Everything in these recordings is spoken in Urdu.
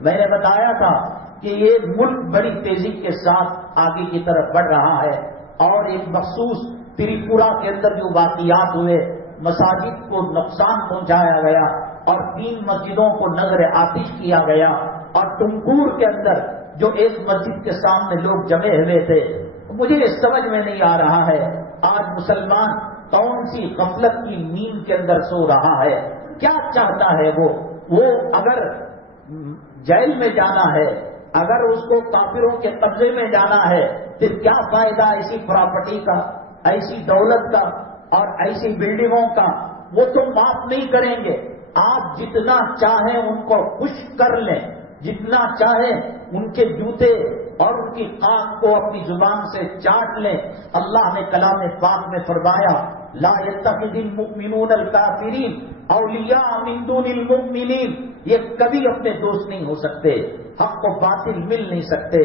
میں نے بتایا تھا کہ یہ ملک بڑی تیزی کے ساتھ آگے کی طرف بڑھ رہا ہے، اور ایک مخصوص تریپورا کے اندر جو واقعات ہوئے، مساجد کو نقصان پہنچایا گیا اور 3 مسجدوں کو نذر آتش کیا گیا، اور ٹمکور کے اندر جو ایک مسجد کے سامنے لوگ جمے ہوئے تھے، مجھے یہ سمجھ میں نہیں آ رہا ہے آج مسلمان کون سی غفلت کی نیند کے اندر سو رہا ہے، کیا چاہتا ہے وہ اگر جیل میں جانا ہے، اگر اس کو کافروں کے قبضے میں جانا ہے، پھر کیا فائدہ ایسی پراپرٹی کا، ایسی دولت کا اور ایسی بلڈنگوں کا؟ وہ تو معاف نہیں کریں گے۔ آپ جتنا چاہیں ان کو خوش کر لیں، جتنا چاہیں ان کے جوتے اور ان کی خاک کو اپنی زبان سے چاٹ لیں۔ اللہ نے کلام پاک میں فرمایا لا يتخذ المؤمنون الكافرین اولیاء من دون المؤمنین، یہ کبھی اپنے دوست نہیں ہو سکتے، حق و باطل مل نہیں سکتے،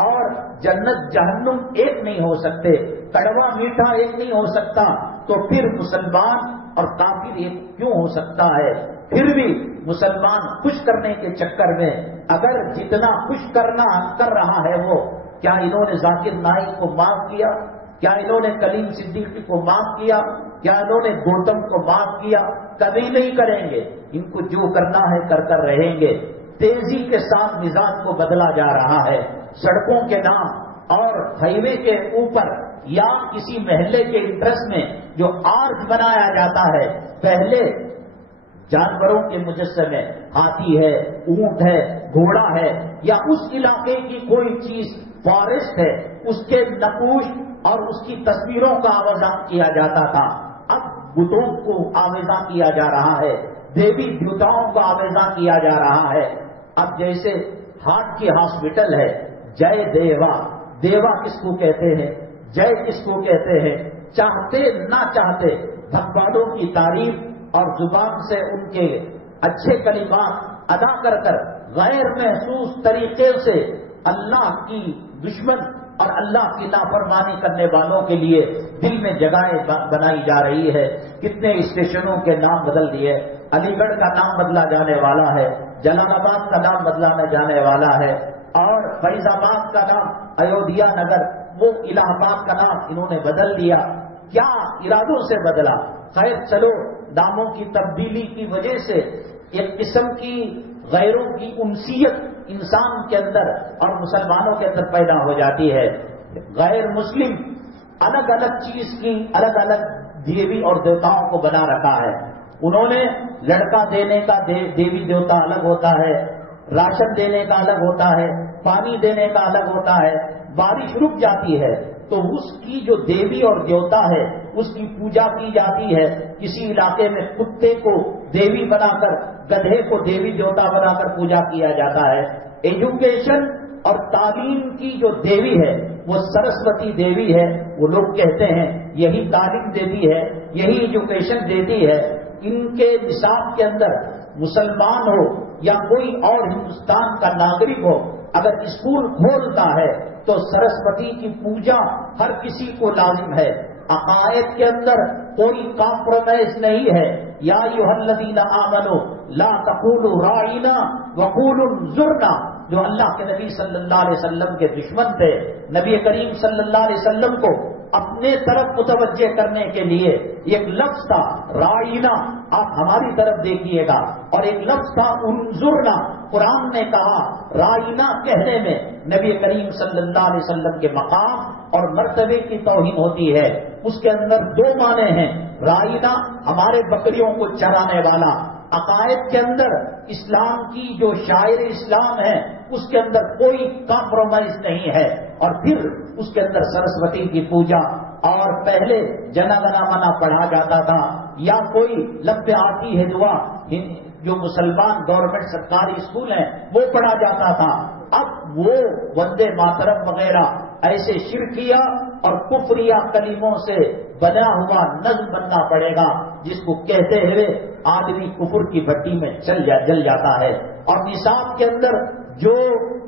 اور جنت جہنم ایک نہیں ہو سکتے، کڑوا میٹھا ایک نہیں ہو سکتا، تو پھر مسلمان اور کافر ایک کیوں ہو سکتا ہے؟ پھر بھی مسلمان خوش کرنے کے چکر میں اگر جتنا خوش کرنا کر رہا ہے وہ، کیا انہوں نے ذاکر نائک کو معاف کیا؟ کیا انہوں نے کلیم صدیقی کو معاف کیا؟ کیا انہوں نے گوتم کو معاف کیا؟ کبھی نہیں کریں گے۔ ان کو جو کرنا ہے کر رہیں گے۔ تیزی کے ساتھ مزاج کو بدلا جا رہا ہے، سڑکوں کے نام اور ہائی وے کے اوپر یا کسی محلے کے انٹرسٹ میں جو آرچ بنایا جاتا ہے، پہلے جانوروں کے مجسمے، ہاتھی ہے، اونٹ ہے، گھوڑا ہے، یا اس علاقے کی کوئی چیز فارسٹ ہے، اس کے نقوش اور اس کی تصویروں کا آویزاں کیا جاتا تھا۔ اب بتوں کو آویزاں کیا جا رہا ہے، دیوی دیوتاؤں کو آویزاں کیا جا رہا ہے۔ اب جیسے ہارٹ کی ہاسپٹل ہے، جے دیوا، دیوا کس کو کہتے ہیں، جے کس کو کہتے ہیں؟ چاہتے نہ چاہتے بھگوانوں کی تعریف اور زبان سے ان کے اچھے کلمات ادا کر غیر محسوس طریقے سے اللہ کی دشمن اور اللہ کی نافرمانی کرنے والوں کے لیے دل میں جگہیں بنائی جا رہی ہے۔ کتنے اسٹیشنوں کے نام بدل دیے، علی گڑھ کا نام بدلا جانے والا ہے، جلال آباد کا نام بدلانا جانے والا ہے، اور فیض آباد کا نام ایودھیا نگر، وہ الہ آباد کا نام انہوں نے بدل دیا۔ کیا ارادوں سے بدلا؟ خیر چلو، ناموں کی تبدیلی کی وجہ سے ایک قسم کی غیروں کی انسیت انسان کے اندر اور مسلمانوں کے اندر پیدا ہو جاتی ہے۔ غیر مسلم الگ الگ چیز کی الگ الگ دیوی اور دیوتاؤں کو بنا رکھا ہے۔ انہوں نے لڑکا دینے کا دیوی دیوتا الگ ہوتا ہے، راشن دینے کا الگ ہوتا ہے، پانی دینے کا الگ ہوتا ہے، بارش رک جاتی ہے تو اس کی جو دیوی اور دیوتا ہے اس کی پوجا کی جاتی ہے۔ کسی علاقے میں کتے کو دیوی بنا کر، گدھے کو دیوی دیوتا بنا کر پوجا کیا جاتا ہے۔ ایجوکیشن اور تعلیم کی جو دیوی ہے وہ سرسوتی دیوی ہے۔ وہ لوگ کہتے ہیں یہی تعلیم دیتی ہے، یہی ایجوکیشن دیتی ہے۔ ان کے نصاب کے اندر مسلمان ہو یا کوئی اور ہندوستان کا ناگرک ہو، اگر اسکول کھولتا ہے تو سرسوتی کی پوجا ہر کسی کو لازم ہے۔ عقائد کے اندر کوئی کمپرومائز نہیں ہے۔ یا ایھا الذین آمنوا لا تقولوا راعنا وقولوا انظرنا، جو اللہ کے نبی صلی اللہ علیہ وسلم کے دشمن تھے، نبی کریم صلی اللہ علیہ وسلم کو اپنے طرف متوجہ کرنے کے لیے ایک لفظ تھا راعنا، آپ ہماری طرف دیکھیے گا، اور ایک لفظ تھا انظرنا۔ قرآن نے کہا راعنا کہنے میں نبی کریم صلی اللہ علیہ وسلم کے مقام اور مرتبے کی توہین ہوتی ہے۔ اس کے اندر 2 معنی ہیں۔ راعنا ہمارے بکریوں کو چرانے والا۔ عقائد کے اندر اسلام کی جو شاعر اسلام ہے اس کے اندر کوئی کمپرومائز نہیں ہے۔ اور پھر اس کے اندر سرسوتی کی پوجا، اور پہلے جنا گنا منا پڑھا جاتا تھا، یا کوئی لب آتی ہے دعا، جو مسلمان گورنمنٹ سرکاری اسکول ہیں وہ پڑھا جاتا تھا۔ اب وہ وندے ماترم وغیرہ ایسے شرکیہ اور کفریہ کلموں سے بنا ہوا نظم بننا پڑے گا جس کو کہتے ہوئے آدمی کفر کی بھٹی میں جل جاتا ہے۔ اور نصاب کے اندر جو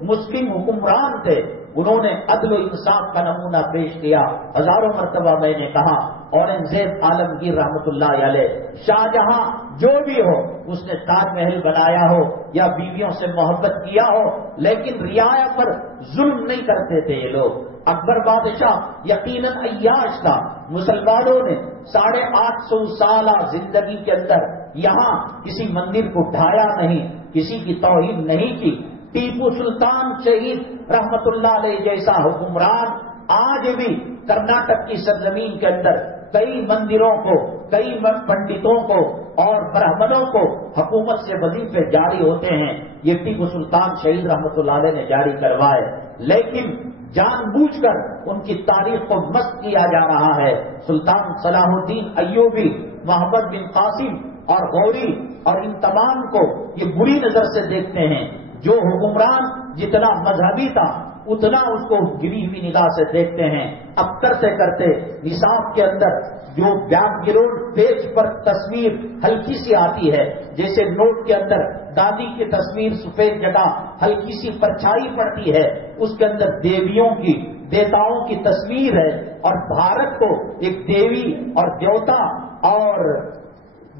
مسلم حکمران تھے انہوں نے عدل و انصاف کا نمونہ پیش کیا. ہزاروں مرتبہ میں نے کہا اورنگزیب عالمگیر رحمت اللہ علیہ، شاہجہاں جو بھی ہو، اس نے تاج محل بنایا ہو یا بیویوں سے محبت کیا ہو، لیکن رعایا پر ظلم نہیں کرتے تھے یہ لوگ. اکبر بادشاہ یقیناً عیاش تھا. مسلمانوں نے 850 سالہ زندگی کے اندر یہاں کسی مندر کو ڈھایا نہیں، کسی کی توہین نہیں کی. ٹیپو سلطان شہید رحمت اللہ علیہ جیسا حکمران آج بھی کرناٹک کی سرزمین کے اندر کئی مندروں کو، کئی پنڈتوں کو اور برہمنوں کو حکومت سے وظیفے جاری ہوتے ہیں. یہ ٹیپو سلطان شہید رحمت اللہ علیہ نے جاری کروائے، لیکن جان بوجھ کر ان کی تاریخ کو مست کیا جا رہا ہے. سلطان صلاح الدین ایوبی، محمد بن قاسم اور غوری اور ان تمام کو یہ بری نظر سے دیکھتے ہیں. جو حکمران جتنا مذہبی تھا اتنا اس کو گری ہوئی نگاہ سے دیکھتے ہیں. اب کرتے کرتے نصاب کے اندر جو بیک گراؤنڈ پیج پر تصویر ہلکی سی آتی ہے، جیسے نوٹ کے اندر دادی کی تصویر سفید جگہ ہلکی سی پرچھائی پڑتی ہے، اس کے اندر دیویوں کی، دیوتاؤں کی تصویر ہے، اور بھارت کو ایک دیوی اور دیوتا اور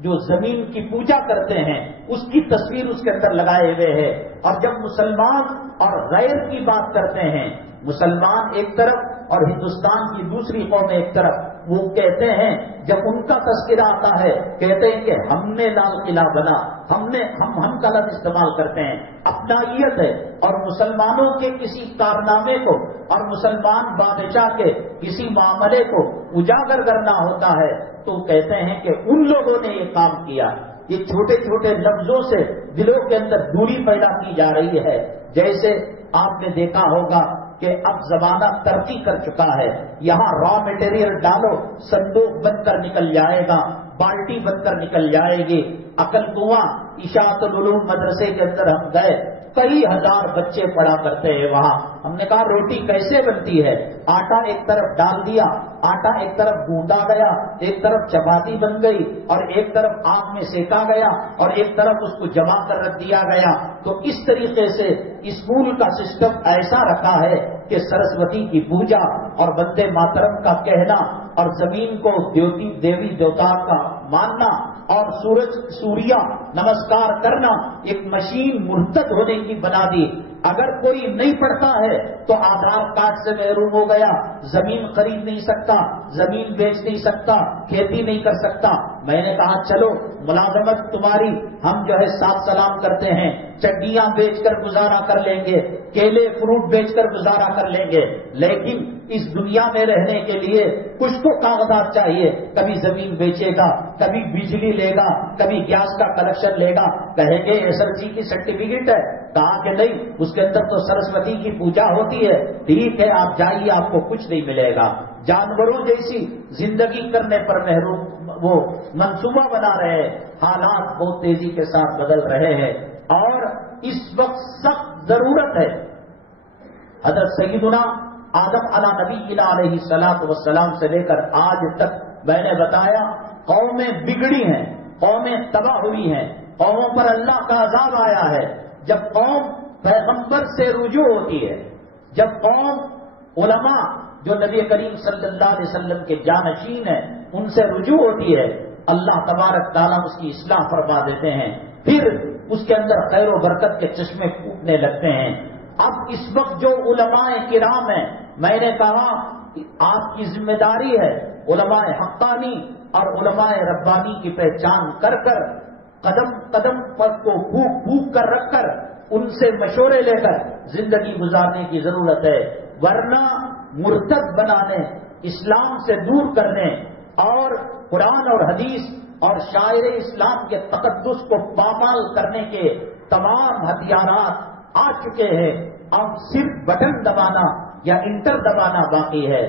جو زمین کی پوجا کرتے ہیں اس کی تصویر اس کے اندر لگائے ہوئے ہے. اور جب مسلمان اور غیر کی بات کرتے ہیں، مسلمان ایک طرف اور ہندوستان کی دوسری قوم ایک طرف، وہ کہتے ہیں جب ان کا تذکرہ آتا ہے کہتے ہیں کہ ہم نے لال قلعہ بنا، ہم کا لفظ استعمال کرتے ہیں. اپنائیت ہے. اور مسلمانوں کے کسی کارنامے کو اور مسلمان بادشاہ کے کسی معاملے کو اجاگر کرنا ہوتا ہے تو کہتے ہیں کہ ان لوگوں نے یہ کام کیا. یہ چھوٹے چھوٹے لفظوں سے دلوں کے اندر دوری پیدا کی جا رہی ہے. جیسے آپ نے دیکھا ہوگا کہ اب زمانہ ترقی کر چکا ہے، یہاں را میٹیریل ڈالو، صندوق بن کر نکل جائے گا، بالٹی بن کر نکل جائے گی. عقل کنواں اشاعت العلوم مدرسے کے اندر ہم گئے، کئی ہزار بچے پڑھا کرتے ہیں وہاں. ہم نے کہا روٹی کیسے بنتی ہے؟ آٹا ایک طرف ڈال دیا، آٹا ایک طرف گوندا گیا، ایک طرف چپاتی بن گئی اور ایک طرف آگ میں سیکا گیا اور ایک طرف اس کو جما کر رکھ دیا گیا. تو اس طریقے سے اسکول کا سسٹم ایسا رکھا ہے کہ سرسوتی کی پوجا اور وندے ماترم کا کہنا اور زمین کو دیوی دیوتا کا ماننا اور سوریا نمسکار کرنا ایک مشین مرتد ہونے کی بنا دی. اگر کوئی نہیں پڑھتا ہے تو آدھار کارڈ سے محروم ہو گیا، زمین خرید نہیں سکتا، زمین بیچ نہیں سکتا، کھیتی نہیں کر سکتا. میں نے کہا چلو ملازمت تمہاری ہم جو ہے ساتھ سلام کرتے ہیں، چڈیاں بیچ کر گزارا کر لیں گے، کیلے فروٹ بیچ کر گزارا کر لیں گے، لیکن اس دنیا میں رہنے کے لیے کچھ تو کاغذات چاہیے. کبھی زمین بیچے گا، کبھی بجلی لے گا، کبھی گیس کا کنیکشن لے گا، کہیں گے SLC کی سرٹیفکیٹ ہے. کہا کہ نہیں، اس کے اندر تو سرسوتی کی پوجا ہوتی ہے. ٹھیک ہے آپ جائیے، آپ کو کچھ نہیں ملے گا. جانوروں جیسی زندگی کرنے پر محروم وہ منصوبہ بنا رہے ہیں. حالات بہت تیزی کے ساتھ بدل رہے ہیں اور اس وقت سخت ضرورت ہے. حضرت سیدنا آدم علی نبینا علیہ الصلوۃ والسلام سے لے کر آج تک میں نے بتایا قومیں بگڑی ہیں، قومیں تباہ ہوئی ہیں، قوموں پر اللہ کا عذاب آیا ہے. جب قوم پیغمبر سے رجوع ہوتی ہے، جب قوم علماء جو نبی کریم صلی اللہ علیہ وسلم کے جانشین ہیں ان سے رجوع ہوتی ہے، اللہ تبارک تعالیٰ اس کی اصلاح فرما دیتے ہیں، پھر اس کے اندر خیر و برکت کے چشمے پھوٹنے لگتے ہیں. اب اس وقت جو علماء کرام ہیں، میں نے کہا آپ کی ذمہ داری ہے علماء حقانی اور علماء ربانی کی پہچان کر کر قدم قدم پر کو پھونک پھونک کر رکھ کر ان سے مشورے لے کر زندگی گزارنے کی ضرورت ہے. ورنہ مرتد بنانے، اسلام سے دور کرنے اور قرآن اور حدیث اور شاعر اسلام کے تقدس کو پامال کرنے کے تمام ہتھیارات آ چکے ہیں. اب صرف بٹن دبانا یا انٹر دبانا باقی ہے.